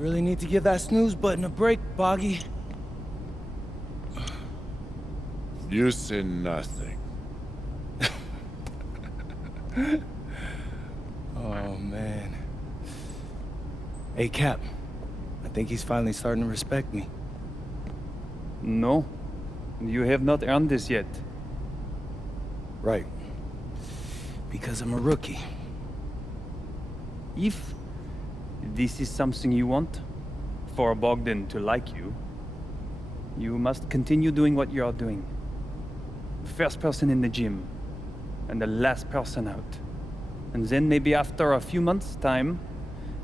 really need to give that snooze button a break, Boggy. You say nothing. Oh, man. Hey, Cap. I think he's finally starting to respect me. No, you have not earned this yet. Right. Because I'm a rookie. If this is something you want, for Bogdan to like you, you must continue doing what you are doing. First person in the gym, and the last person out. And then maybe after a few months' time,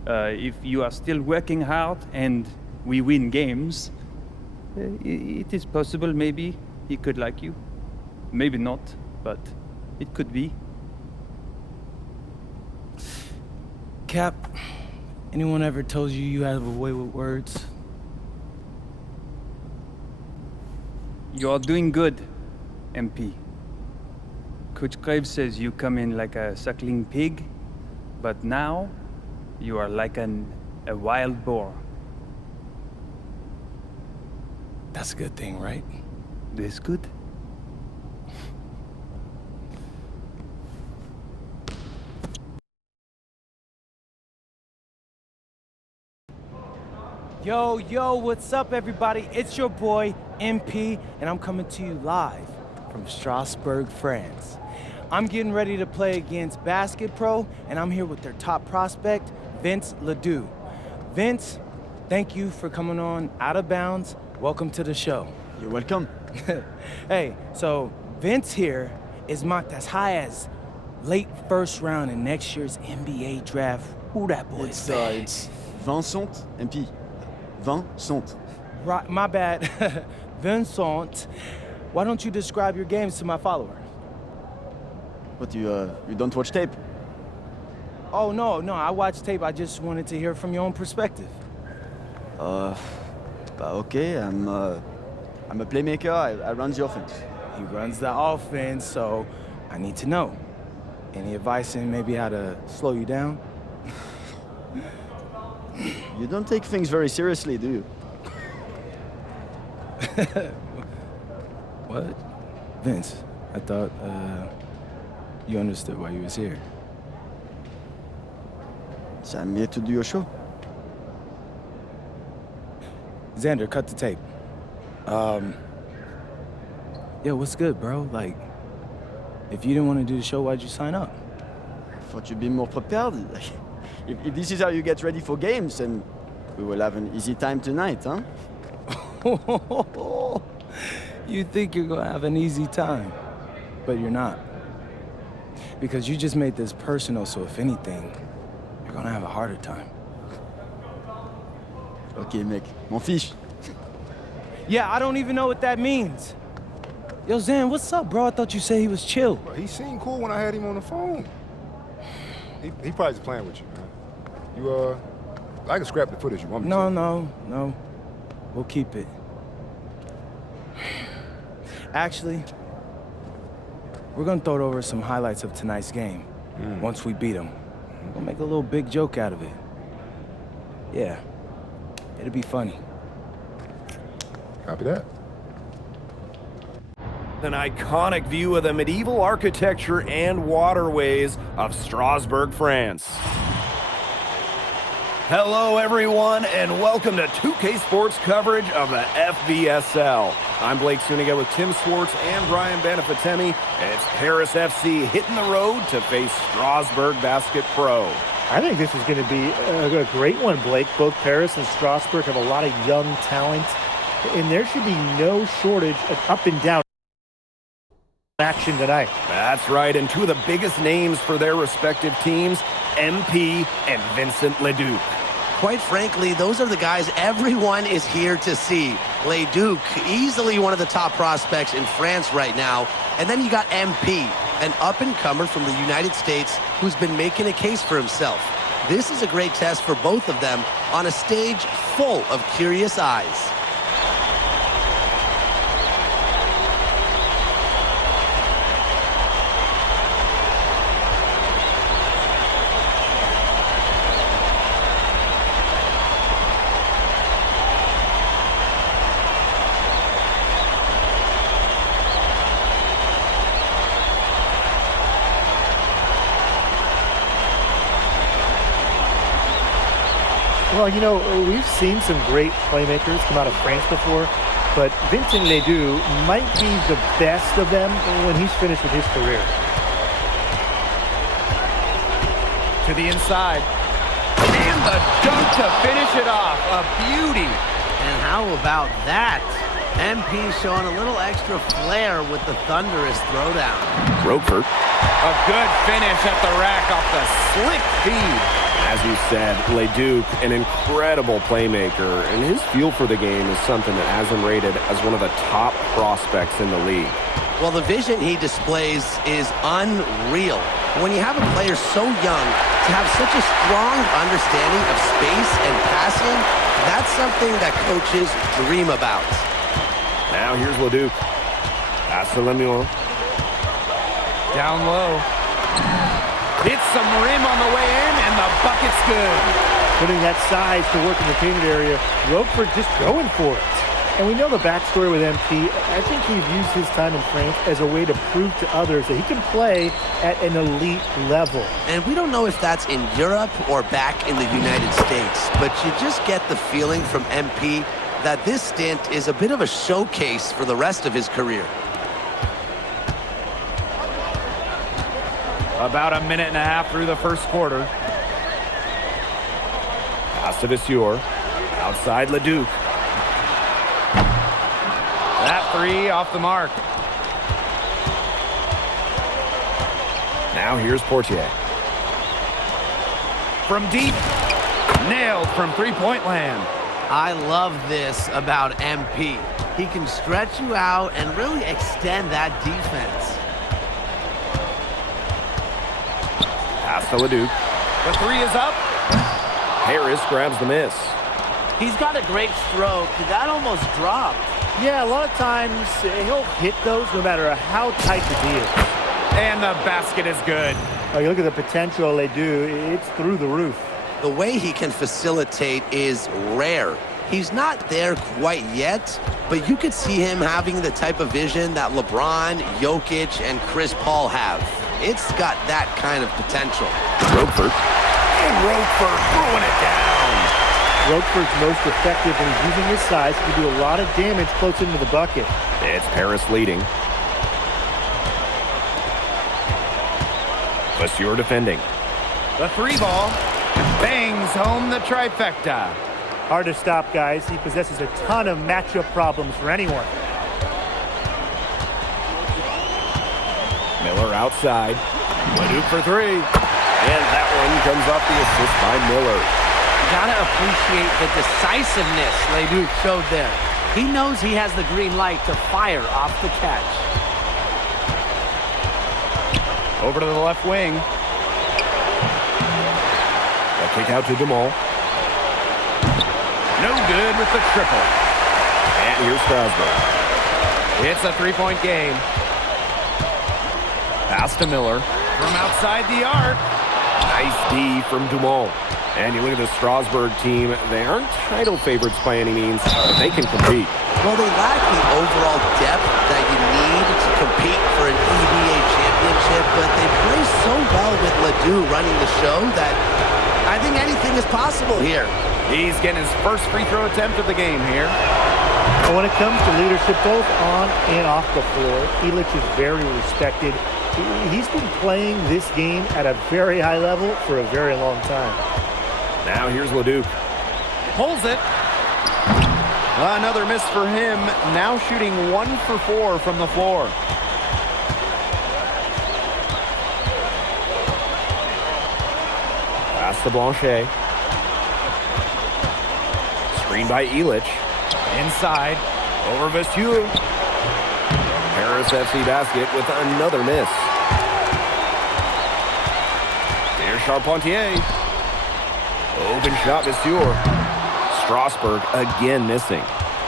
if you are still working hard and we win games, it is possible maybe he could like you. Maybe not, but it could be. Cap, anyone ever told you you have a way with words? You are doing good, MP. Coach Graves says you come in like a suckling pig, but now you are like a wild boar. That's a good thing, right? This good? Yo, what's up, everybody? It's your boy, MP, and I'm coming to you live from Strasbourg, France. I'm getting ready to play against Basket Pro, and I'm here with their top prospect, Vince Ledoux. Vince, thank you for coming on Out of Bounds. Welcome to the show. You're welcome. Hey, so Vince here is mocked as high as late first round in next year's NBA draft. Who that boy is? It's Vincent, MP. Vincent. Right, my bad. Vincent, why don't you describe your games to my follower? What, you don't watch tape? Oh, no, I watched tape. I just wanted to hear from your own perspective. Okay, I'm a playmaker, I run the offense. He runs the offense, so I need to know. Any advice in maybe how to slow you down? You don't take things very seriously, do you? What? Vince, I thought, you understood why you was here. So I'm here to do your show. Xander, cut the tape. Yo, what's good, bro? Like, if you didn't want to do the show, why'd you sign up? I thought you'd be more prepared. If this is how you get ready for games, then we will have an easy time tonight, huh? You think you're gonna have an easy time, but you're not. Because you just made this personal, so if anything, you're gonna have a harder time. Okay, mec, m'en fiche. Yeah, I don't even know what that means. Yo, Zan, what's up, bro? I thought you said he was chill. Bro, he seemed cool when I had him on the phone. He probably just playing with you, man. I can scrap the footage you want me to. No. We'll keep it. Actually, we're gonna throw over some highlights of tonight's game. Once we beat them. We'll make a little big joke out of it. Yeah, it'll be funny. Copy that. An iconic view of the medieval architecture and waterways of Strasbourg, France. Hello, everyone, and welcome to 2K Sports coverage of the FBSL. I'm Blake Suniga with Tim Swartz and Brian Benefatemi, and it's Paris FC hitting the road to face Strasbourg Basket Pro. I think this is going to be a great one, Blake. Both Paris and Strasbourg have a lot of young talent, and there should be no shortage of up and down action tonight. That's right, and two of the biggest names for their respective teams, MP and Vincent Ledoux. Quite frankly, those are the guys everyone is here to see. Ledoux, easily one of the top prospects in France right now. And then you got MP, an up-and-comer from the United States who's been making a case for himself. This is a great test for both of them on a stage full of curious eyes. Well, you know, we've seen some great playmakers come out of France before, but Vincent Ledoux might be the best of them when he's finished with his career. To the inside. And the dunk to finish it off. A beauty. And how about that? MP showing a little extra flair with the thunderous throwdown. Roquefort. A good finish at the rack off the slick feed. As you said, Ledoux, an incredible playmaker, and his feel for the game is something that has him rated as one of the top prospects in the league. Well, the vision he displays is unreal. When you have a player so young, to have such a strong understanding of space and passing, that's something that coaches dream about. Now here's Ledoux. Pass to Lemuel. Down low. Hits some rim on the way in, and the bucket's good. Putting that size to work in the painted area, Roquefort just going for it. And we know the backstory with MP. I think he's used his time in France as a way to prove to others that he can play at an elite level. And we don't know if that's in Europe or back in the United States, but you just get the feeling from MP that this stint is a bit of a showcase for the rest of his career. About a minute and a half through the first quarter. Pass to Vasseur. Outside Ledoux. That three off the mark. Now here's Portier. From deep. Nailed from three-point land. I love this about MP. He can stretch you out and really extend that defense. Pass to Ledoux. The three is up. Harris grabs the miss. He's got a great stroke. That almost dropped. Yeah, a lot of times he'll hit those no matter how tight the D is. And the basket is good. Oh, you look at the potential of Ledoux, it's through the roof. The way he can facilitate is rare. He's not there quite yet, but you could see him having the type of vision that LeBron, Jokic, and Chris Paul have. It's got that kind of potential. Roquefort. And Roquefort throwing it down. Roquefort's most effective when he's using his size. He can do a lot of damage close into the bucket. It's Paris leading. Vasseur defending. The three ball bangs home the trifecta. Hard to stop, guys. He possesses a ton of matchup problems for anyone. Miller outside. Ledoux for three. And that one comes off the assist by Miller. You gotta appreciate the decisiveness Ledoux showed there. He knows he has the green light to fire off the catch. Over to the left wing. A kick out to Dumont. No good with the triple. And here's Strasburg. It's a three-point game. Pass to Miller. From outside the arc. Nice D from Dumont. And you look at the Strasburg team. They aren't title favorites by any means, but they can compete. Well, they lack the overall depth that you need to compete for an EVA championship, but they play so well with Ledoux running the show that I think anything is possible here. He's getting his first free throw attempt of the game here. And when it comes to leadership, both on and off the floor, Illich is very respected. He's been playing this game at a very high level for a very long time. Now here's Ledoux. Pulls it. Another miss for him. Now shooting 1 for 4 from the floor. Pass to Blanchet. Screen by Illich. Inside. Over Vasseur. Paris FC basket with another miss. Here's Charpentier. Open shot, Vasseur. Strasburg again missing.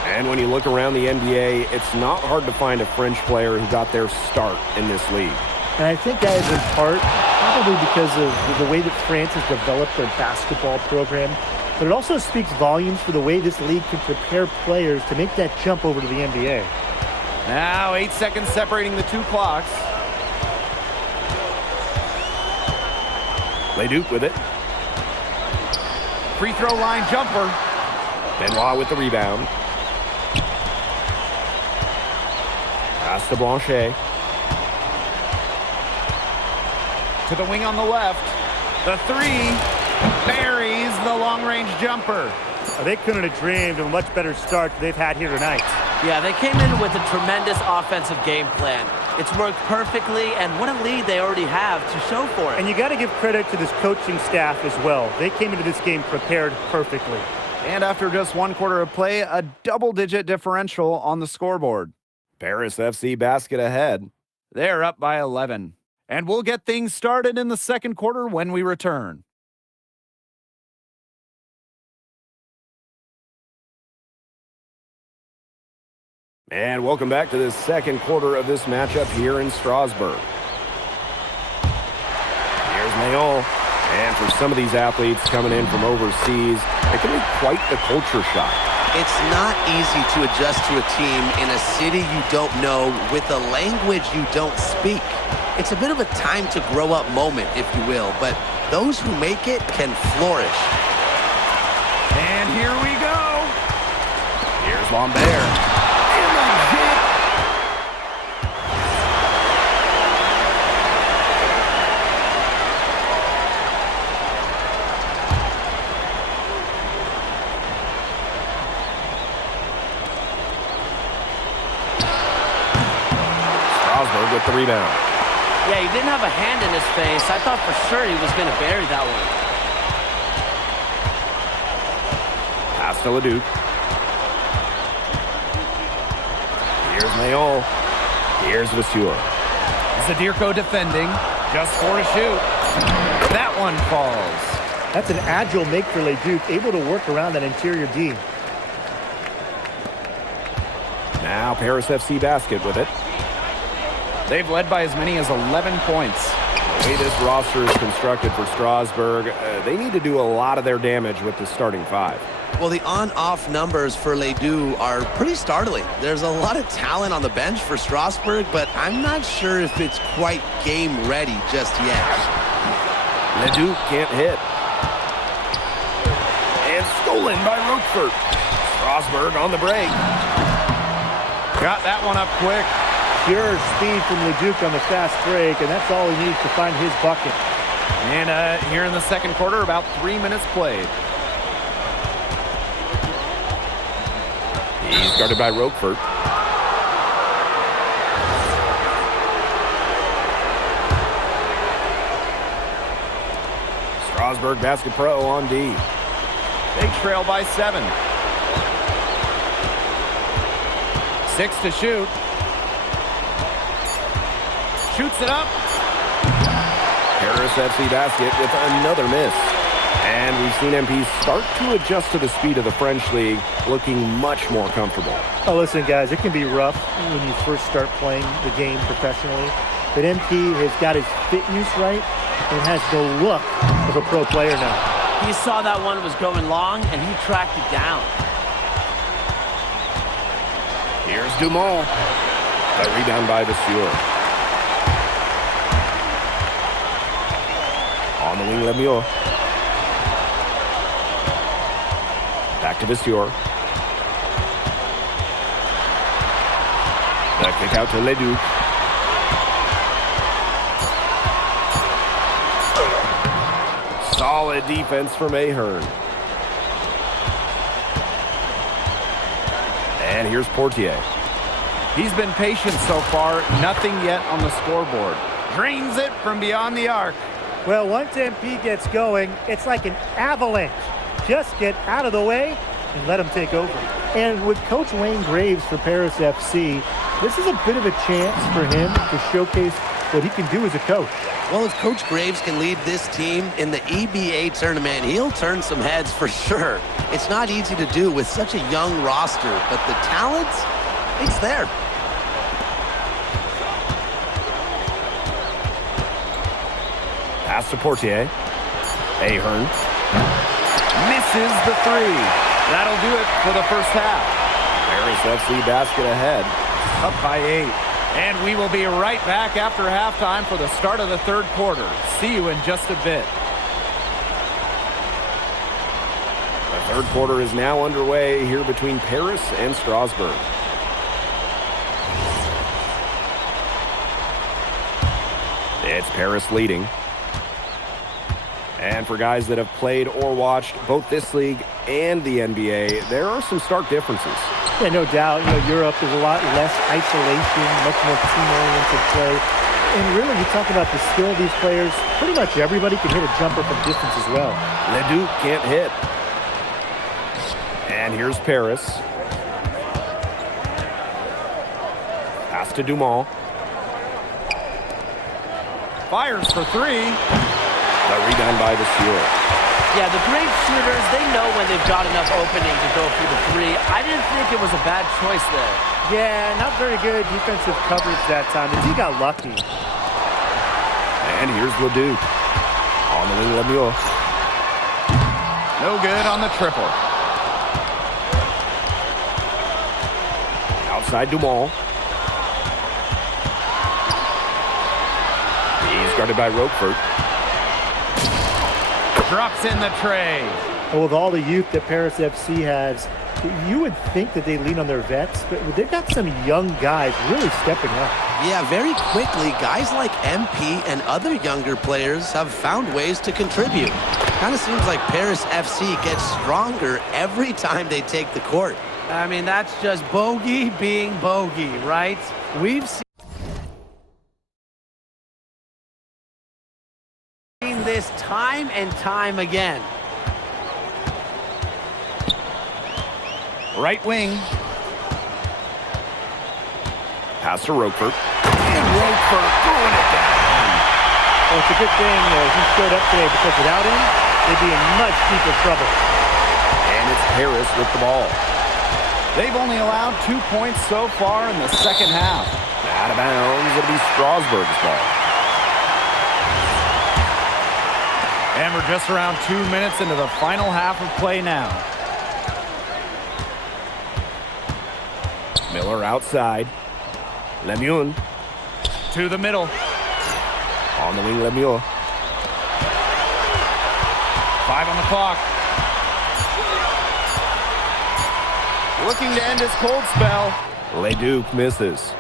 And when you look around the NBA, it's not hard to find a French player who got their start in this league. And I think that is in part probably because of the way that France has developed their basketball program. But it also speaks volumes for the way this league can prepare players to make that jump over to the NBA. Now 8 seconds separating the two clocks. Ledoux with it. free throw line jumper. Benoit with the rebound. Pass to Blanchet. To the wing on the left. The three buries the long-range jumper. They couldn't have dreamed of a much better start they've had here tonight. Yeah, they came in with a tremendous offensive game plan. It's worked perfectly, and what a lead they already have to show for it. And you got to give credit to this coaching staff as well. They came into this game prepared perfectly. And after just one quarter of play, a double-digit differential on the scoreboard. Paris FC basket ahead. They're up by 11. And we'll get things started in the second quarter when we return. And welcome back to the second quarter of this matchup here in Strasbourg. Here's Mayon. And for some of these athletes coming in from overseas, it can be quite the culture shock. It's not easy to adjust to a team in a city you don't know with a language you don't speak. It's a bit of a time to grow up moment, if you will, but those who make it can flourish. And here we go. Here's Lambert. With the rebound. Yeah, he didn't have a hand in his face. I thought for sure he was going to bury that one. Pass to Leduc. Here's Mayon. Here's Vasseur. Zadirko defending. Just 4 to shoot. That one falls. That's an agile make for Leduc, able to work around that interior D. Now Paris FC basket with it. They've led by as many as 11 points. The way this roster is constructed for Strasbourg, they need to do a lot of their damage with the starting 5. Well, the on-off numbers for Ledoux are pretty startling. There's a lot of talent on the bench for Strasbourg, but I'm not sure if it's quite game ready just yet. Ledoux can't hit. And stolen by Roquefort. Strasbourg on the break. Got that one up quick. Pure speed from Leduc on the fast break, and that's all he needs to find his bucket. And here in the second quarter, about 3 minutes played. He's guarded by Roquefort. Strasbourg Basket Pro on D. They trail by 7. 6 to shoot. Shoots it up. Paris FC basket with another miss. And we've seen MP start to adjust to the speed of the French league, looking much more comfortable. Oh, listen, guys, it can be rough when you first start playing the game professionally. But MP has got his fitness right and has the look of a pro player now. He saw that one was going long, and he tracked it down. Here's Dumont. A rebound by Vasseur. On the wing, Lemieux. Back to Vasseur. The kick out to Leduc. Solid defense from Ahern. And here's Portier. He's been patient so far. Nothing yet on the scoreboard. Drains it from beyond the arc. Well, once MP gets going, it's like an avalanche. Just get out of the way and let him take over. And with Coach Wayne Graves for Paris FC, this is a bit of a chance for him to showcase what he can do as a coach. Well, if Coach Graves can lead this team in the EBA tournament, he'll turn some heads for sure. It's not easy to do with such a young roster, but the talent, it's there. Pass to Portier. Ahern. Misses the 3. That'll do it for the first half. Paris FC basket ahead. Up by 8. And we will be right back after halftime for the start of the third quarter. See you in just a bit. Third quarter is now underway here between Paris and Strasbourg. It's Paris leading. And for guys that have played or watched both this league and the NBA, there are some stark differences. Yeah, no doubt. You know, Europe is a lot less isolation, much more team-oriented play. And really, you talk about the skill of these players, pretty much everybody can hit a jumper from distance as well. Ledoux can't hit. And here's Paris. Pass to Dumont. Fires for three. The rebound by Vasseur. Yeah, the great shooters, they know when they've got enough opening to go for the three. I didn't think it was a bad choice there. Yeah, not very good defensive coverage that time. The D got lucky. And here's Ledoux. On the wing, Lemieux. No good on the triple. Outside Dumont. He's guarded by Roquefort. Drops in the tray. And with all the youth that Paris FC has, you would think that they lean on their vets, but they've got some young guys really stepping up. Yeah, very quickly, guys like MP and other younger players have found ways to contribute. Kind of seems like Paris FC gets stronger every time they take the court. I mean, that's just bogey being bogey, right? We've seen this time and time again. Right wing. Pass to Roquefort. And Roquefort throwing it down. Well, it's a good thing he showed up today, because without him, they'd be in much deeper trouble. And it's Paris with the ball. They've only allowed 2 points so far in the second half. Out of bounds, it'll be Strasbourg's ball. And we're just around 2 minutes into the final half of play now. Miller outside. Lemieux. To the middle. On the wing, Lemieux. 5 on the clock. Looking to end his cold spell. Ledoux misses.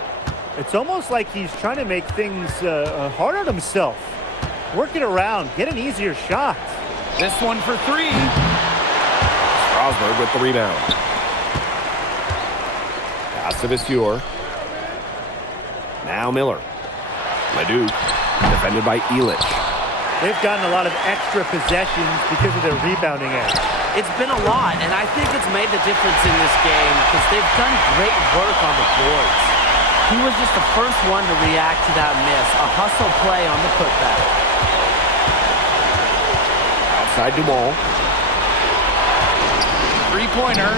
It's almost like he's trying to make things hard on himself. Work it around, get an easier shot. This one for 3. Strasbourg with the rebound. Pass to Vasseur. Now Miller. Ledoux, defended by Illich. They've gotten a lot of extra possessions because of their rebounding edge. It's been a lot, and I think it's made the difference in this game because they've done great work on the boards. He was just the first one to react to that miss, a hustle play on the putback. Outside Dumont. Three-pointer.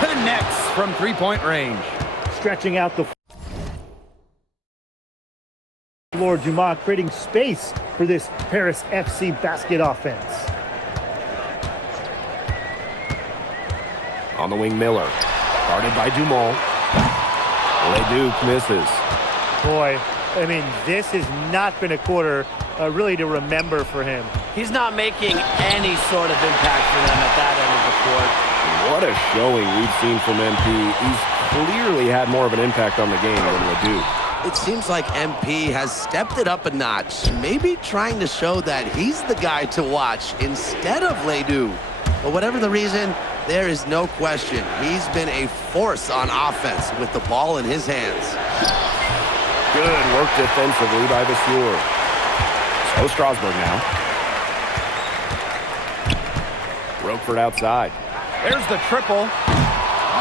Connects from three-point range. Stretching out the floor, Dumont creating space for this Paris FC basket offense. On the wing, Miller. Guarded by Dumont. Ledoux misses. Boy, I mean, this has not been a quarter really to remember for him. He's not making any sort of impact for them at that end of the court. What a showing we've seen from MP. He's clearly had more of an impact on the game than Ledoux. It seems like MP has stepped it up a notch, maybe trying to show that he's the guy to watch instead of Ledoux. But whatever the reason, there is no question he's been a force on offense with the ball in his hands. Good work defensively by Vasseur. So Strasbourg now. Roquefort outside. There's the triple.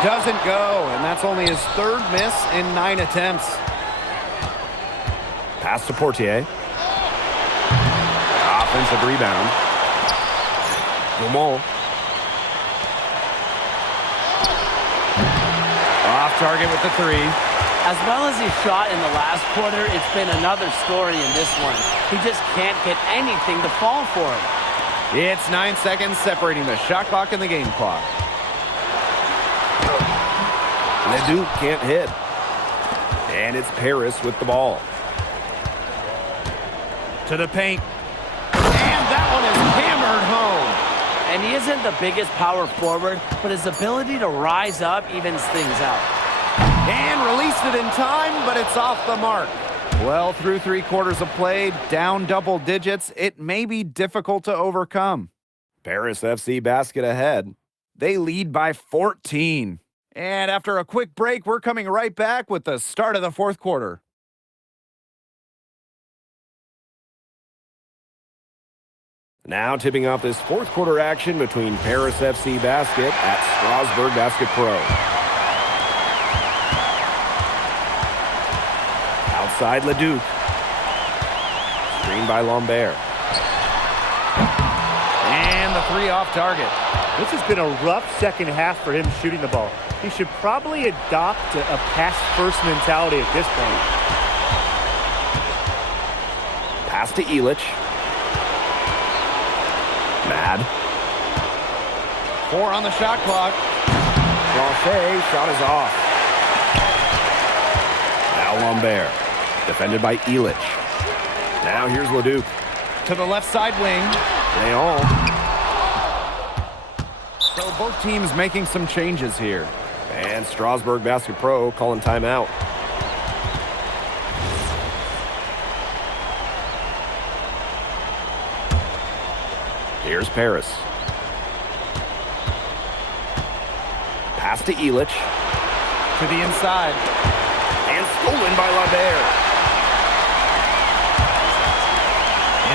Doesn't go, and that's only his 3rd miss in 9 attempts. Pass to Portier. Offensive rebound. Dumont. Off target with the 3. As well as he shot in the last quarter, it's been another story in this one. He just can't get anything to fall for him. It's 9 seconds separating the shot clock and the game clock. Ledoux can't hit. And it's Paris with the ball. To the paint. And that one is hammered home. and he isn't the biggest power forward, but his ability to rise up evens things out. And released it in time, but it's off the mark. Well, through 3 quarters of play, down double digits, it may be difficult to overcome. Paris FC basket ahead. They lead by 14. And after a quick break, we're coming right back with the start of the 4th quarter. Now tipping off this 4th quarter action between Paris FC basket at Strasbourg Basket Pro. Outside Leduc. Screened by Lambert. And the 3 off target. This has been a rough second half for him shooting the ball. He should probably adopt a pass-first mentality at this point. Pass to Illich. Mad. 4 on the shot clock. Blanchet, shot is off. Now Lambert. Defended by Illich. Now here's Leduc. To the left side wing. Leon. So both teams making some changes here. And Strasbourg Basket Pro calling timeout. Here's Paris. Pass to Illich. To the inside. And stolen by Lambert.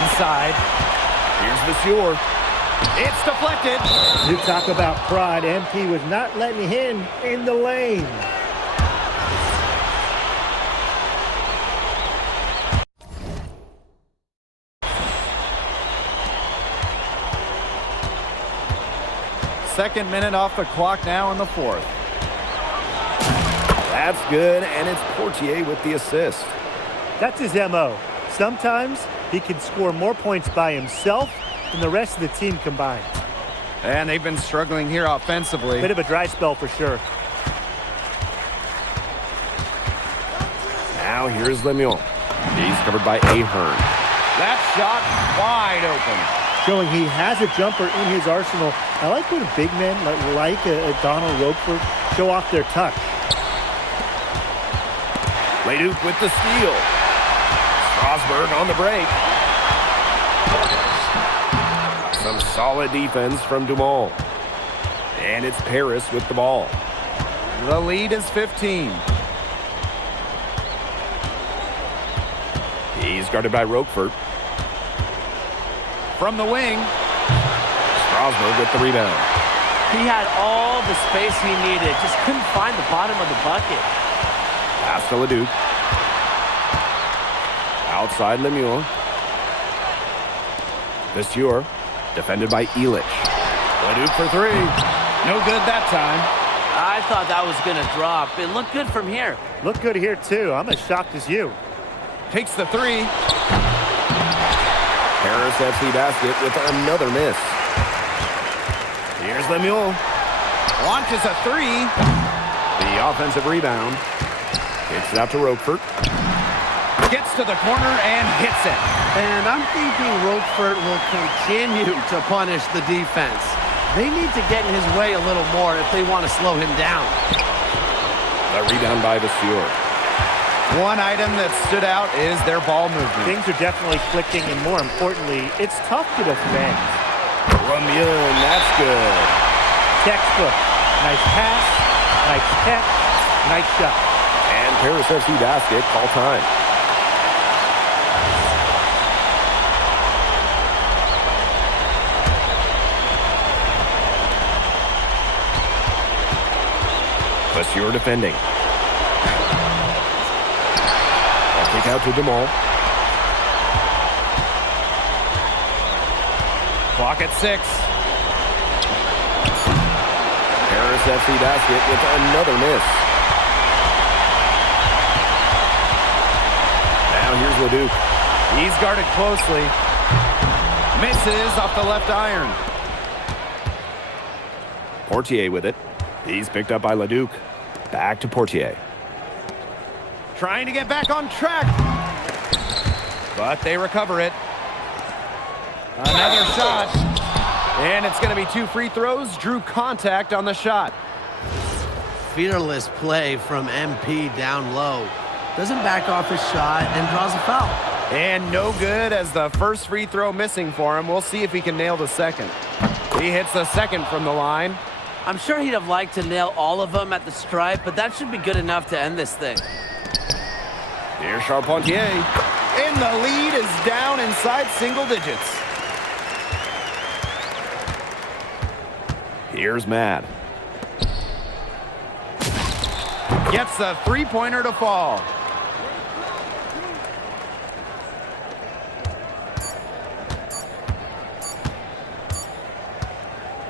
Inside. Here's Monsieur. It's deflected. You talk about pride. MP was not letting him in the lane. Second minute off the clock now in the 4th. That's good, and it's Portier with the assist. That's his MO. Sometimes he can score more points by himself than the rest of the team combined. And they've been struggling here offensively. Bit of a dry spell for sure. Now here's Lemieux. He's covered by Ahern. That shot wide open. Showing he has a jumper in his arsenal. I like when big men like a Donald Roquefort show off their touch. Leduc with the steal. Strasbourg on the break. Some solid defense from Dumont. And it's Paris with the ball. The lead is 15. He's guarded by Roquefort. From the wing. Strasbourg with the rebound. He had all the space he needed, just couldn't find the bottom of the bucket. Pass to Leduc. Outside Lemieux. Monsieur, defended by Illich. Leduc for 3. No good that time. I thought that was going to drop. It looked good from here. Look good here, too. I'm as shocked as you. Takes the 3. Paris FC basket with another miss. Here's Lemieux. Launches a 3. The offensive rebound. Kicks it out to Roquefort. Gets to the corner and hits it. And I'm thinking Roquefort will continue to punish the defense. They need to get in his way a little more if they want to slow him down. A rebound by Monsieur. One item that stood out is their ball movement. Things are definitely clicking, and more importantly, it's tough to defend. Ramian, that's good. Textbook. Nice pass, nice catch, nice shot. And Paris FC basket, call time. Monsieur defending. Kick out to Dumont. Clock at 6. Paris FC basket with another miss. Now here's Leduc. He's guarded closely. Misses off the left iron. Portier with it. He's picked up by Leduc. Back to Portier. Trying to get back on track. But they recover it. Another shot. And it's going to be 2 free throws. Drew contact on the shot. Fearless play from MP down low. Doesn't back off his shot and draws a foul. And no good as the first free throw missing for him. We'll see if he can nail the second. He hits the second from the line. I'm sure he'd have liked to nail all of them at the stripe, but that should be good enough to end this thing. Here's Charpentier. And the lead is down inside single digits. Here's Matt. Gets the three-pointer to fall.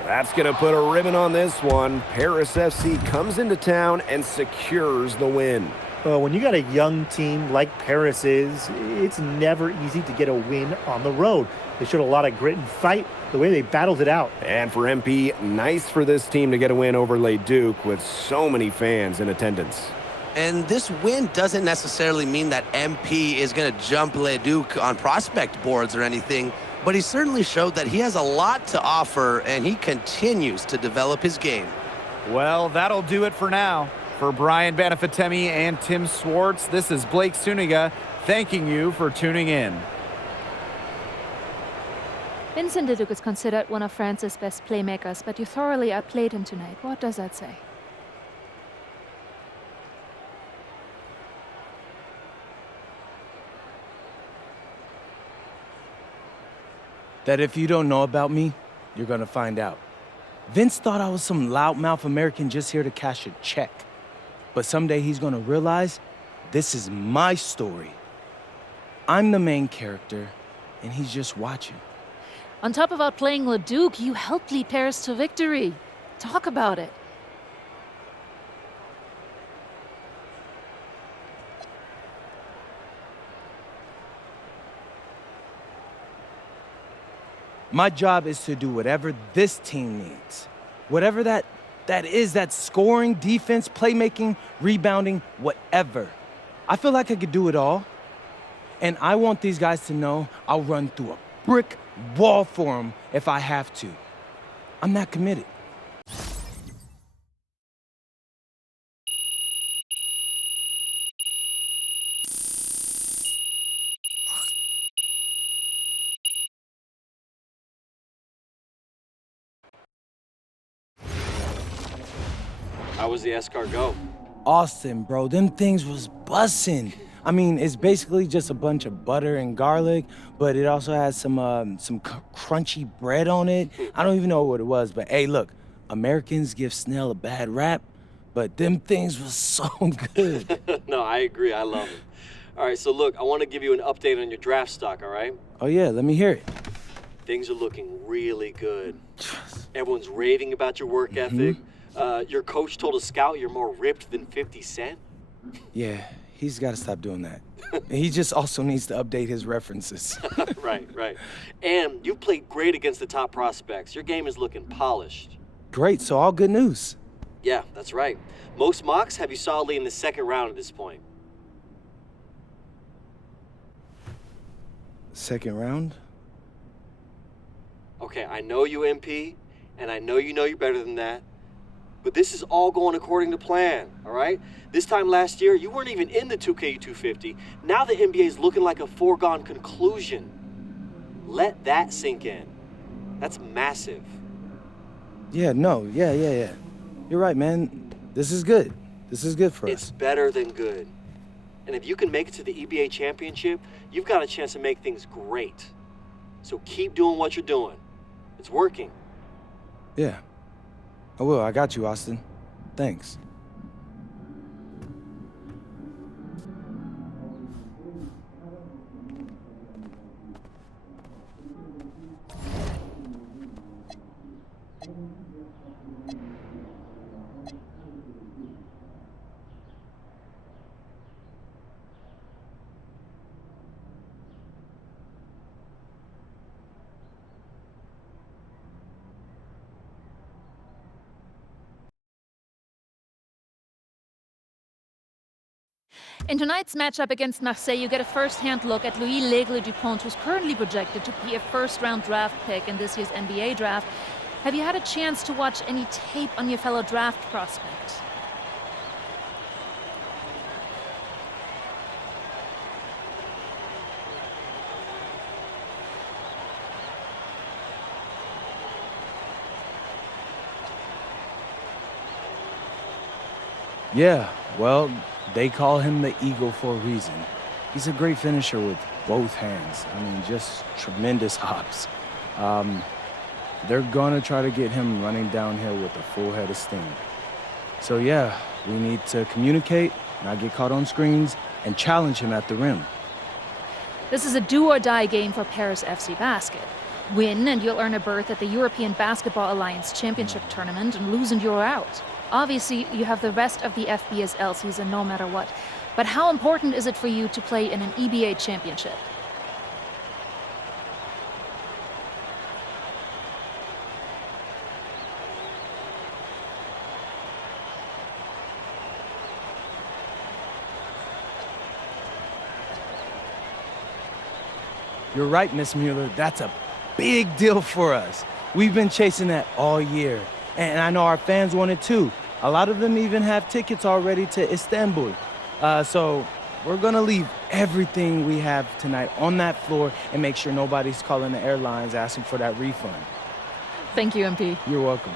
That's going to put a ribbon on this one. Paris FC comes into town and secures the win. Well, when you got a young team like Paris is, it's never easy to get a win on the road. They showed a lot of grit and fight, the way they battled it out. And for MP, nice for this team to get a win over aDoB with so many fans in attendance. And this win doesn't necessarily mean that MP is going to jump aDoB on prospect boards or anything, but he certainly showed that he has a lot to offer, and he continues to develop his game. Well, that'll do it for now. For Brian Banafitemi and Tim Swartz, this is Blake Suniga thanking you for tuning in. Vincent aDoB is considered one of France's best playmakers, but you thoroughly outplayed him tonight. What does that say? That if you don't know about me, you're gonna find out. Vince thought I was some loudmouth American just here to cash a check. But someday he's gonna realize this is my story. I'm the main character, and he's just watching. On top of outplaying aDoB, you helped lead Paris to victory. Talk about it. My job is to do whatever this team needs. Whatever that is, that scoring, defense, playmaking, rebounding, whatever. I feel like I could do it all. And I want these guys to know I'll run through a brick wall for them if I have to. I'm that committed. How was the escargot? Austin, bro, them things was bussin'. I mean, it's basically just a bunch of butter and garlic, but it also has some crunchy bread on it. I don't even know what it was, but hey, look, Americans give snail a bad rap, but them things was so good. No, I agree. I love them. All right, so look, I want to give you an update on your draft stock, all right? Oh yeah, let me hear it. Things are looking really good. Everyone's raving about your work ethic. Your coach told a scout you're more ripped than 50 Cent. Yeah, he's got to stop doing that. He just also needs to update his references. Right. And you played great against the top prospects. Your game is looking polished. Great, so all good news. Yeah, that's right. Most mocks have you solidly in the second round at this point. Second round? Okay, I know you, MP, and I know you're better than that. But this is all going according to plan, all right? This time last year, you weren't even in the 2K250. Now the NBA is looking like a foregone conclusion. Let that sink in. That's massive. Yeah. You're right, man. This is good. This is good for us. It's better than good. And if you can make it to the EBA championship, you've got a chance to make things great. So keep doing what you're doing. It's working. Yeah. I will. I got you, Austin. Thanks. In tonight's matchup against Marseille, you get a first-hand look at Louis L'Aigle-Dupont, who's currently projected to be a first-round draft pick in this year's NBA draft. Have you had a chance to watch any tape on your fellow draft prospect? Yeah, well, they call him the Eagle for a reason. He's a great finisher with both hands. I mean, just tremendous hops. They're gonna try to get him running downhill with a full head of steam. So yeah, we need to communicate, not get caught on screens, and challenge him at the rim. This is a do-or-die game for Paris FC Basket. Win and you'll earn a berth at the European Basketball Alliance Championship Tournament, and lose and you're out. Obviously, you have the rest of the FBSL season no matter what. But how important is it for you to play in an EBA championship? You're right, Miss Mueller. That's a big deal for us. We've been chasing that all year. And I know our fans want it too. A lot of them even have tickets already to Istanbul. So we're gonna leave everything we have tonight on that floor and make sure nobody's calling the airlines asking for that refund. Thank you, MP. You're welcome.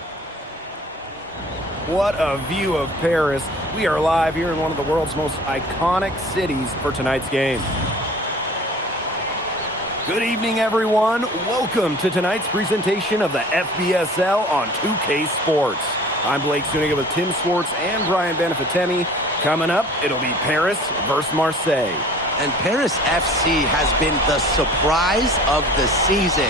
What a view of Paris. We are live here in one of the world's most iconic cities for tonight's game. Good evening, everyone. Welcome to tonight's presentation of the FBSL on 2K Sports. I'm Blake Zuniga with Tim Swartz and Brian Benefitemi. Coming up, it'll be Paris versus Marseille. And Paris FC has been the surprise of the season.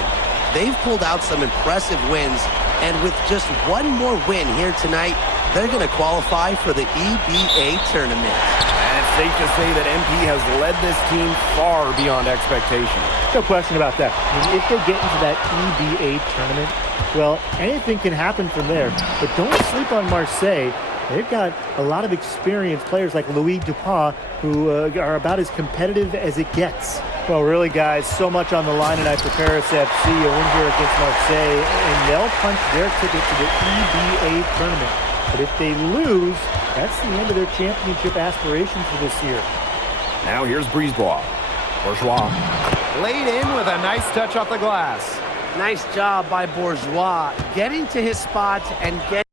They've pulled out some impressive wins, and with just one more win here tonight, they're going to qualify for the EBA tournament. And it's safe to say that MP has led this team far beyond expectation. No question about that. I mean, if they get into that EBA tournament, well, anything can happen from there. But don't sleep on Marseille. They've got a lot of experienced players like Louis Dupont who are about as competitive as it gets. Well, really, guys, so much on the line tonight for Paris FC. A win here against Marseille, and they'll punch their ticket to the EBA tournament. But if they lose, that's the end of their championship aspirations for this year. Now here's Bourgeois. Laid in with a nice touch off the glass. Nice job by Bourgeois, getting to his spot and getting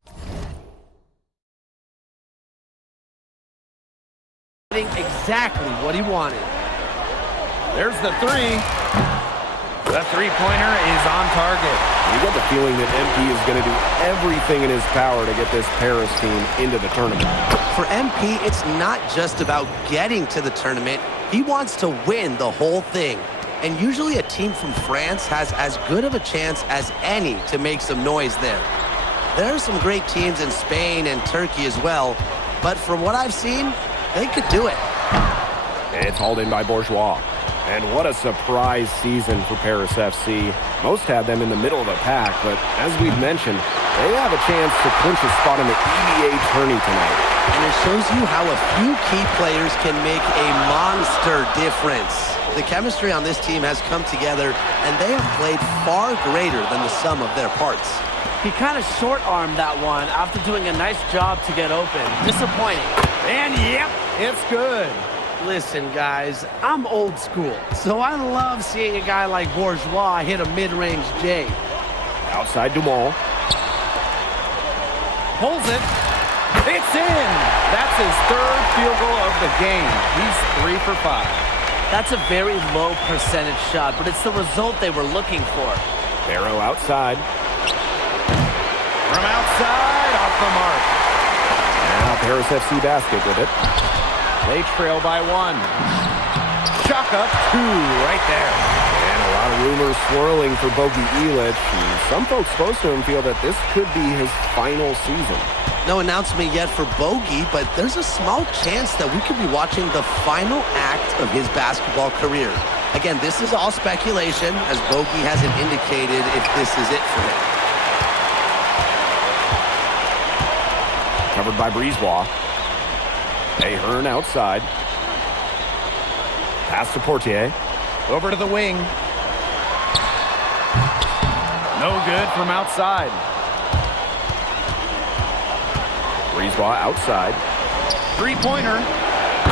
exactly what he wanted. There's the three. The three-pointer is on target. You get the feeling that MP is going to do everything in his power to get this Paris team into the tournament. For MP, it's not just about getting to the tournament. He wants to win the whole thing. And usually a team from France has as good of a chance as any to make some noise there. There are some great teams in Spain and Turkey as well, but from what I've seen, they could do it. It's hauled in by Bourgeois. And what a surprise season for Paris FC. Most had them in the middle of the pack, but as we've mentioned, they have a chance to clinch a spot in the EBA tourney tonight. And it shows you how a few key players can make a monster difference. The chemistry on this team has come together, and they have played far greater than the sum of their parts. He kind of short-armed that one after doing a nice job to get open. Disappointing. And yep, it's good. Listen, guys, I'm old school, so I love seeing a guy like Bourgeois hit a mid-range J. Outside Dumont. Pulls it. It's in. That's his third field goal of the game. He's 3 for 5. That's a very low percentage shot, but it's the result they were looking for. Barrow outside. From outside, off the mark. Now Paris FC Basket with it. They trail by 1. Chuck up 2 right there. And a lot of rumors swirling for Bogi Ilic. Some folks close to him feel that this could be his final season. No announcement yet for Bogi, but there's a small chance that we could be watching the final act of his basketball career. Again, this is all speculation, as Bogi hasn't indicated if this is it for him. Covered by Bourgeois. Ahern outside. Pass to Portier. Over to the wing. No good from outside. Brisebois outside. Three-pointer.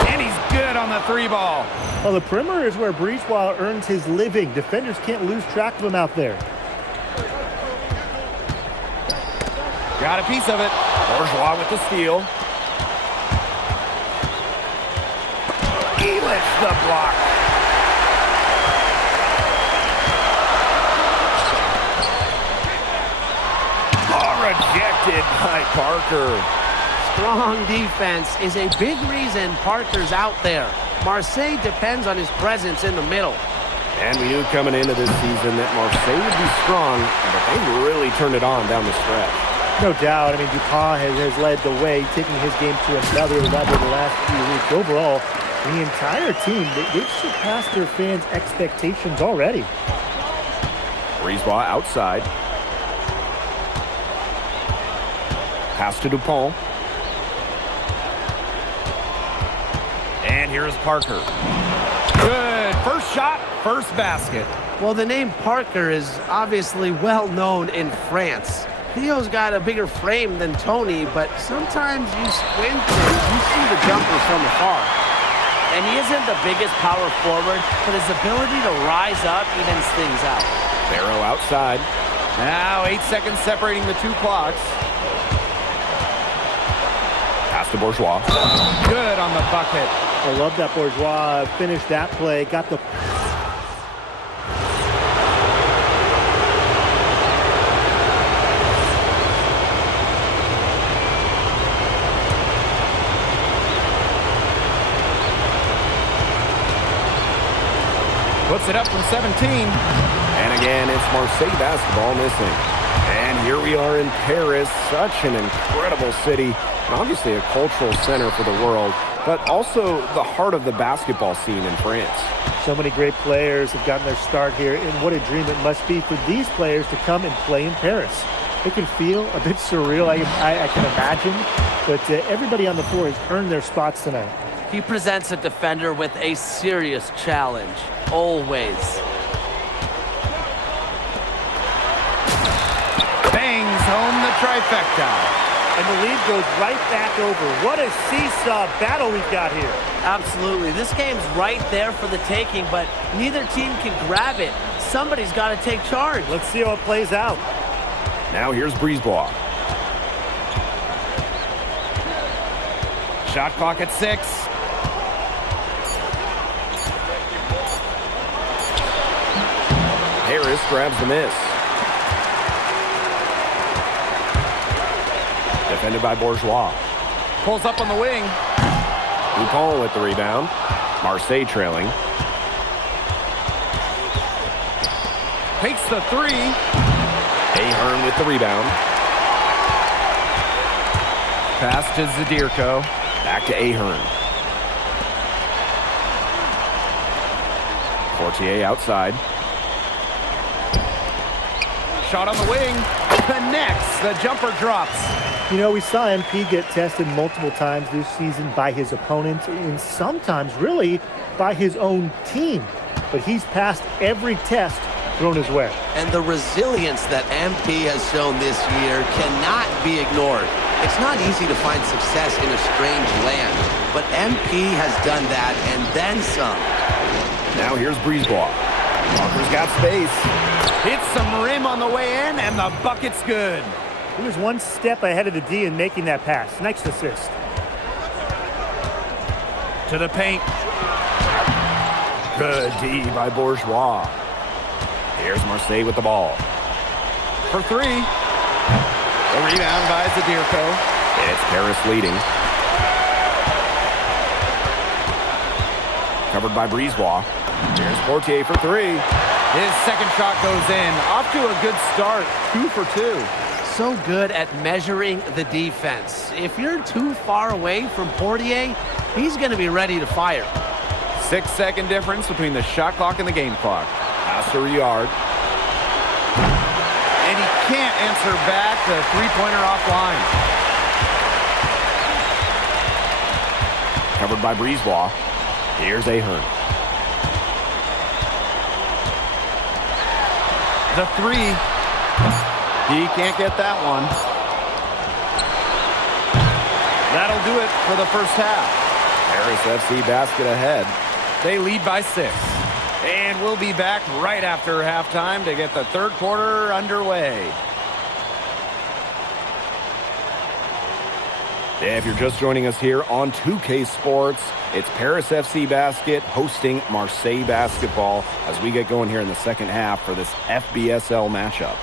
And he's good on the three ball. Well, the perimeter is where Brisebois earns his living. Defenders can't lose track of him out there. Got a piece of it. Bourgeois with the steal. He lifts the block. Rejected by Parker. Strong defense is a big reason Parker's out there. Marseille depends on his presence in the middle. And we knew coming into this season that Marseille would be strong, but they really turned it on down the stretch. No doubt. I mean, Dupont has led the way, taking his game to another level the last few weeks. Overall, the entire team, they've surpassed their fans' expectations already. Brisebois outside. Pass to Dupont. And here's Parker. Good. First shot, first basket. Well, the name Parker is obviously well known in France. Theo's got a bigger frame than Tony, but sometimes you squint and you see the jumper from afar. And he isn't the biggest power forward, but his ability to rise up evens things out. Barrow outside. Now 8 seconds separating the two clocks. Pass to Bourgeois. Good on the bucket. I love that Bourgeois finished that play. Got the... Puts it up from 17. And again, it's Marseille basketball missing. And here we are in Paris, such an incredible city. And obviously a cultural center for the world, but also the heart of the basketball scene in France. So many great players have gotten their start here, and what a dream it must be for these players to come and play in Paris. It can feel a bit surreal, I can imagine, but everybody on the floor has earned their spots tonight. He presents a defender with a serious challenge, always. Bangs home the trifecta. And the lead goes right back over. What a seesaw battle we've got here. Absolutely. This game's right there for the taking, but neither team can grab it. Somebody's got to take charge. Let's see how it plays out. Now here's Brisebois. Shot clock at 6. Harris grabs the miss. Defended by Bourgeois. Pulls up on the wing. Dupont with the rebound. Marseille trailing. Takes the three. Ahern with the rebound. Pass to Zadirko. Back to Ahern. Portier outside. Shot on the wing. Connects. The jumper drops. You know, we saw MP get tested multiple times this season by his opponents and sometimes really by his own team. But he's passed every test thrown his way. And the resilience that MP has shown this year cannot be ignored. It's not easy to find success in a strange land, but MP has done that and then some. Now here's Brisebois. Parker's got space. Hits some rim on the way in, and the bucket's good. He was one step ahead of the D in making that pass. Nice assist. To the paint. Good D by Bourgeois. Here's Marseille with the ball. For three. A rebound by Zadirko. It's Paris leading. Covered by Brisebois. Here's Portier for three. His second shot goes in. Off to a good start. 2 for 2. So good at measuring the defense. If you're too far away from Portier, he's going to be ready to fire. 6 second difference between the shot clock and the game clock. Pass to Riyard. And he can't answer back the three-pointer offline. Covered by Brisebois. Here's Ahern. The three. He can't get that one. That'll do it for the first half. Paris FC basket ahead. They lead by 6. And we'll be back right after halftime to get the third quarter underway. If you're just joining us here on 2K Sports, it's Paris FC Basket hosting Marseille Basketball as we get going here in the second half for this FBSL matchup.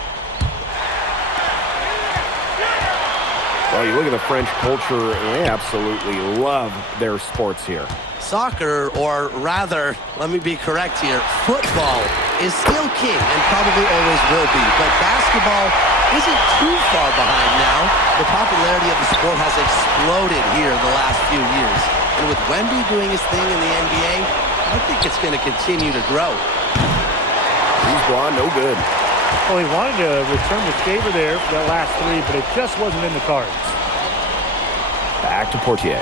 Well, you look at the French culture, they absolutely love their sports here. Soccer, or rather, let me be correct here, football is still king and probably always will be, but basketball isn't too far behind now. The popularity of the sport has exploded here in the last few years. And with Wemby doing his thing in the NBA, I think it's going to continue to grow. He's gone, no good. Well, he wanted to return the favor there for that last three, but it just wasn't in the cards. Back to Portier.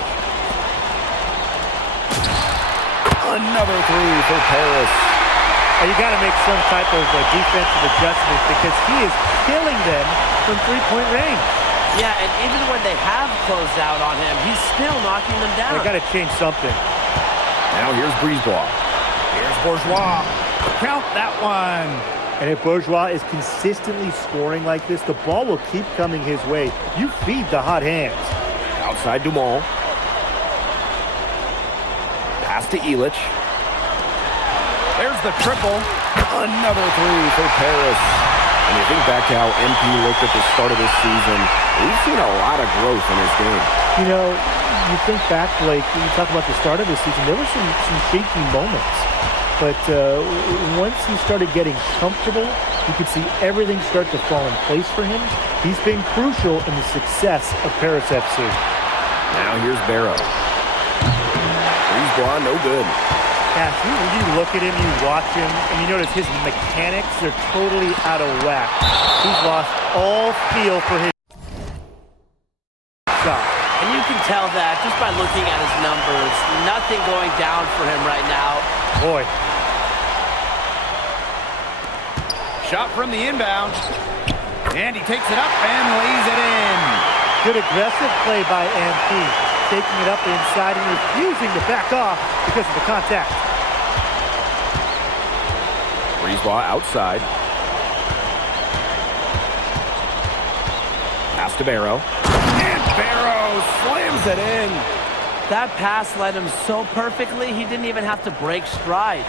Another three for Paris. You got to make some type of defensive adjustment because he is killing them from three-point range. Yeah, and even when they have closed out on him, he's still knocking them down. They got to change something. Now here's Brisebois. Here's Bourgeois. Count that one. And if Bourgeois is consistently scoring like this, the ball will keep coming his way. You feed the hot hands. Outside Dumont. Pass to Illich. There's the triple. Another three for Paris. And you think back to how MP looked at the start of this season, we've seen a lot of growth in his game. You know, you think back, Blake, when you talk about the start of this season, there were some shaky moments. But once he started getting comfortable, you could see everything start to fall in place for him. He's been crucial in the success of Paris FC. Now here's Barrow. Brisebois, no good. Yeah, when you look at him, you watch him, and you notice his mechanics are totally out of whack. He's lost all feel for his shot. And you can tell that just by looking at his numbers. Nothing going down for him right now. Boy. Shot from the inbound. And he takes it up and lays it in. Good aggressive play by MP. Taking it up inside and refusing to back off because of the contact. Brisebois outside. Pass to Barrow. And Barrow slams it in. That pass led him so perfectly, he didn't even have to break stride.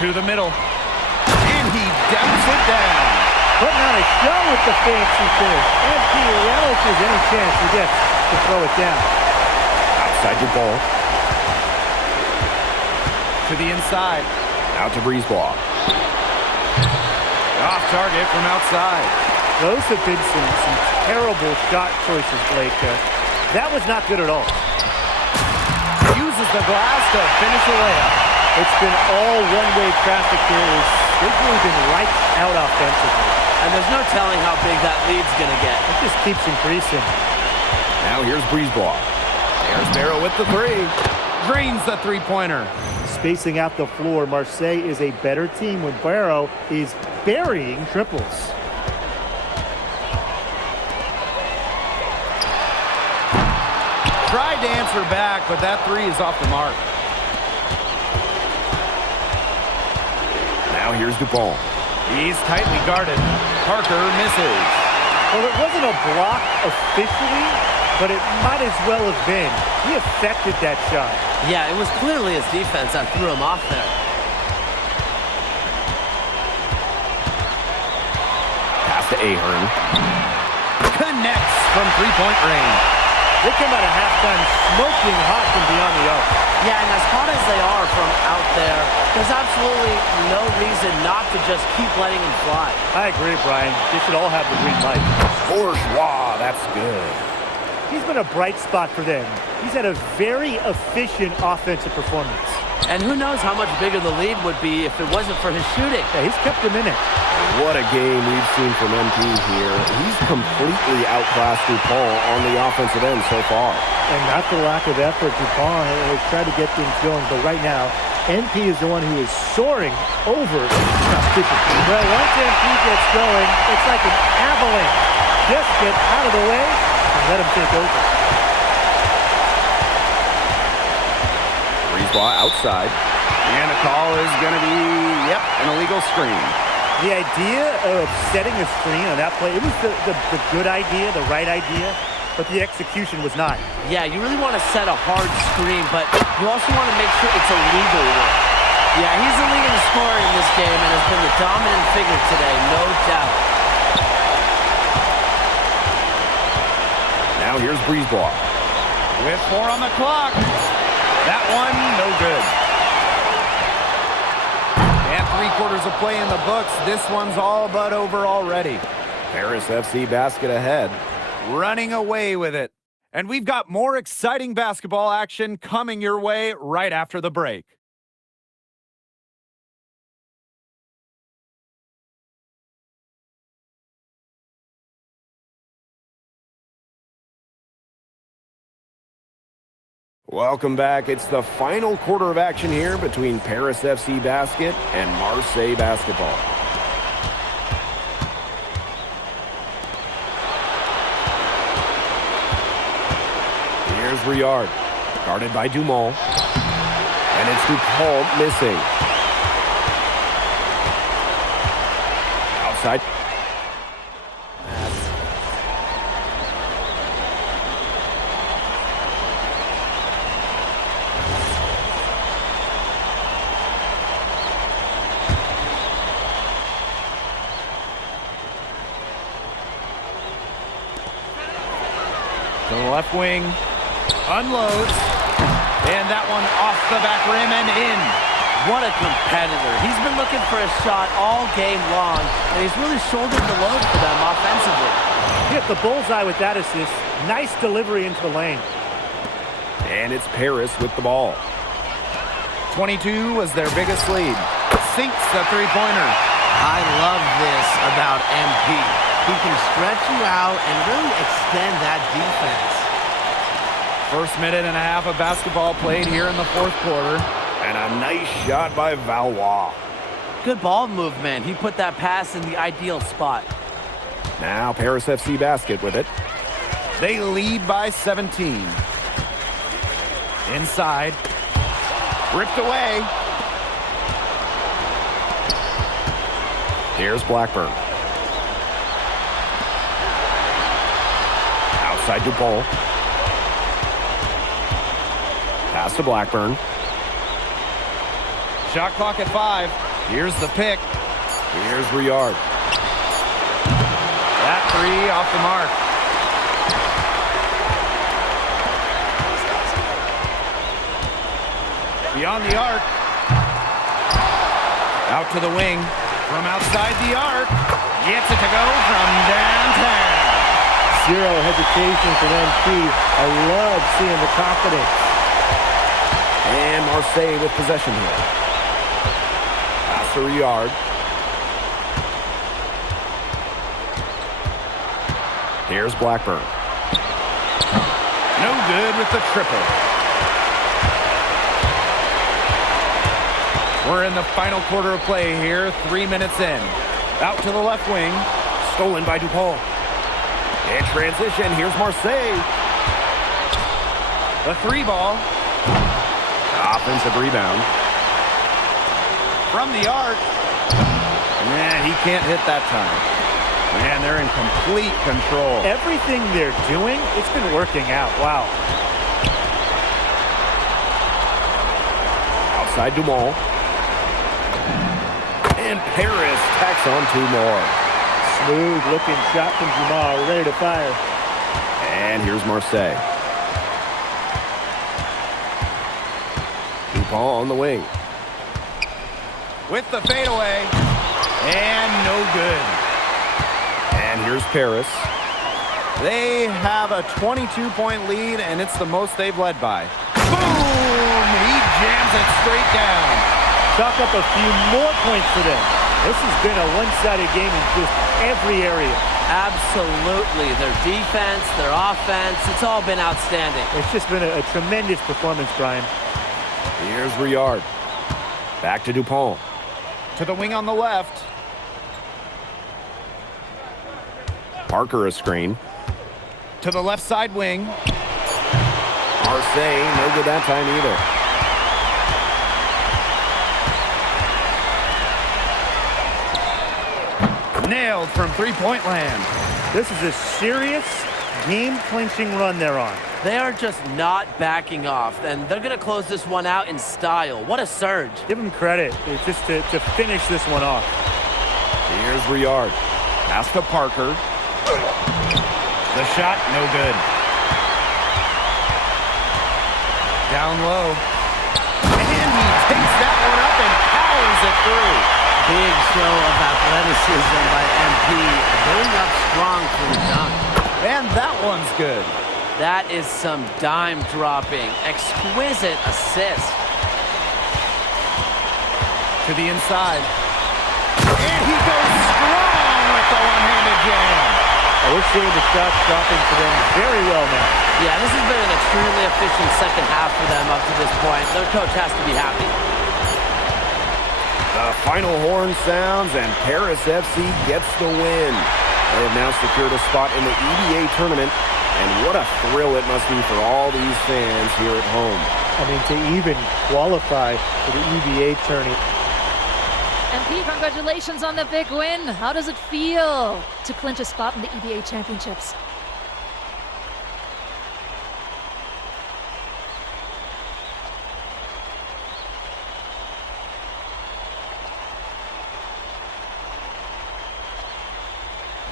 To the middle. And he dumps it down. Putting on a show with the fancy finish. MP relishes any chance he gets to throw it down. Outside your ball. To the inside. Out to Brisebois. Off target from outside. Those have been some terrible shot choices, Blake. That was not good at all. Uses the glass to finish a layup. It's been all one-way traffic here. They've really been lights out offensively. And there's no telling how big that lead's going to get. It just keeps increasing. Now here's Brisebois. There's Barrow with the three. Drains the three-pointer. Spacing out the floor, Marseille is a better team when Barrow is burying triples. Tried to answer back, but that three is off the mark. Now here's Dupont. He's tightly guarded. Parker misses. Well, it wasn't a block officially, but it might as well have been. He affected that shot. Yeah, it was clearly his defense that threw him off there. Pass to Ahern. Connects from three-point range. They come out of halftime smoking hot from beyond the arc. Yeah, and as hot as they are from out there, there's absolutely no reason not to just keep letting them fly. I agree, Brian. They should all have the green light. Bourgeois, that's good. He's been a bright spot for them. He's had a very efficient offensive performance. And who knows how much bigger the lead would be if it wasn't for his shooting. Yeah, he's kept them in it. What a game we've seen from MP here. He's completely outclassed Dupont on the offensive end so far. And not the lack of effort. Dupont has tried to get things going, but right now, NP is the one who is soaring over competition. Well, once NP gets going, it's like an avalanche. Just get out of the way and let him take over. Breeze ball outside. And the call is going to be, an illegal screen. The idea of setting a screen on that play, it was the good idea, the right idea, but the execution was not. Yeah, you really want to set a hard screen, but you also want to make sure it's a legal one. Yeah, he's the leading scorer in this game and has been the dominant figure today, no doubt. Now here's Breezeball. With 4 on the clock. That one, no good. And 3/4 of play in the books. This one's all but over already. Paris FC basket ahead. Running away with it. And we've got more exciting basketball action coming your way right after the break. Welcome back. It's the final quarter of action here between Paris FC Basket and Marseille Basketball. Here's Riard, guarded by Dumont. And it's Dupont missing. Outside. To the left wing, unloads, and that one off the back rim and in. What a competitor. He's been looking for a shot all game long, and he's really shouldered the load for them offensively. Hit the bullseye with that assist. Nice delivery into the lane. And it's Paris with the ball. 22 was their biggest lead. Sinks the three-pointer. I love this about MP. He can stretch you out and really extend that defense. First minute and a half of basketball played here in the fourth quarter. And a nice shot by Valois. Good ball movement. He put that pass in the ideal spot. Now Paris FC Basket with it. They lead by 17. Inside. Ripped away. Here's Blackburn. Outside Dupont. Pass to Blackburn. Shot clock at 5. Here's the pick. Here's Riard. That 3 off the mark. Beyond the arc. Out to the wing. From outside the arc. Gets it to go from downtown. Zero hesitation for NP. I love seeing the confidence. And Marseille with possession here. Pass to Riard. Here's Blackburn. No good with the triple. We're in the final quarter of play here, 3 minutes in. Out to the left wing, stolen by Dupont. In transition, here's Marseille. The 3-ball. Offensive rebound. From the arc. Man, he can't hit that time. Man, they're in complete control. Everything they're doing, it's been working out. Wow. Outside Dumont. And Paris tacks on 2 more. Smooth looking shot from Jamal, ready to fire. And here's Marseille. Dupont on the wing. With the fadeaway. And no good. And here's Paris. They have a 22-point lead, and it's the most they've led by. Boom! He jams it straight down. Chalk up a few more points for them. This has been a one-sided game in just every area. Absolutely. Their defense, their offense, it's all been outstanding. It's just been a tremendous performance, Brian. Here's Riard. Back to Dupont. To the wing on the left. Parker a screen. To the left side wing. Marseille, no good that time either. Nailed from three-point land. This is a serious game-clinching run they're on. They are just not backing off, and they're going to close this one out in style. What a surge. Give them credit. It's just to finish this one off. Here's Riard. Pass to Parker. The shot, no good. Down low. And he takes that one up and powers it through. Big show of athleticism by MP, going up strong for the dunk. And that one's good. That is some dime dropping, exquisite assist. To the inside. And he goes strong with the one-handed jam. We're seeing the shots dropping for them very well now. Yeah, this has been an extremely efficient second half for them up to this point. Their coach has to be happy. The final horn sounds, and Paris FC gets the win. They have now secured a spot in the EBA tournament, and what a thrill it must be for all these fans here at home. I mean, to even qualify for the EBA tourney. MP, congratulations on the big win. How does it feel to clinch a spot in the EBA championships?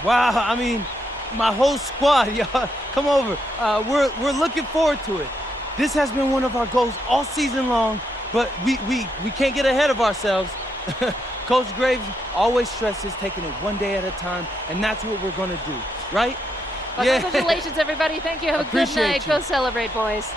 Wow, I mean, my whole squad, y'all, come over. We're looking forward to it. This has been one of our goals all season long, but we can't get ahead of ourselves. Coach Graves always stresses taking it one day at a time, and that's what we're going to do, right? Well, congratulations, everybody. Thank you. Have a good night. Go celebrate, boys.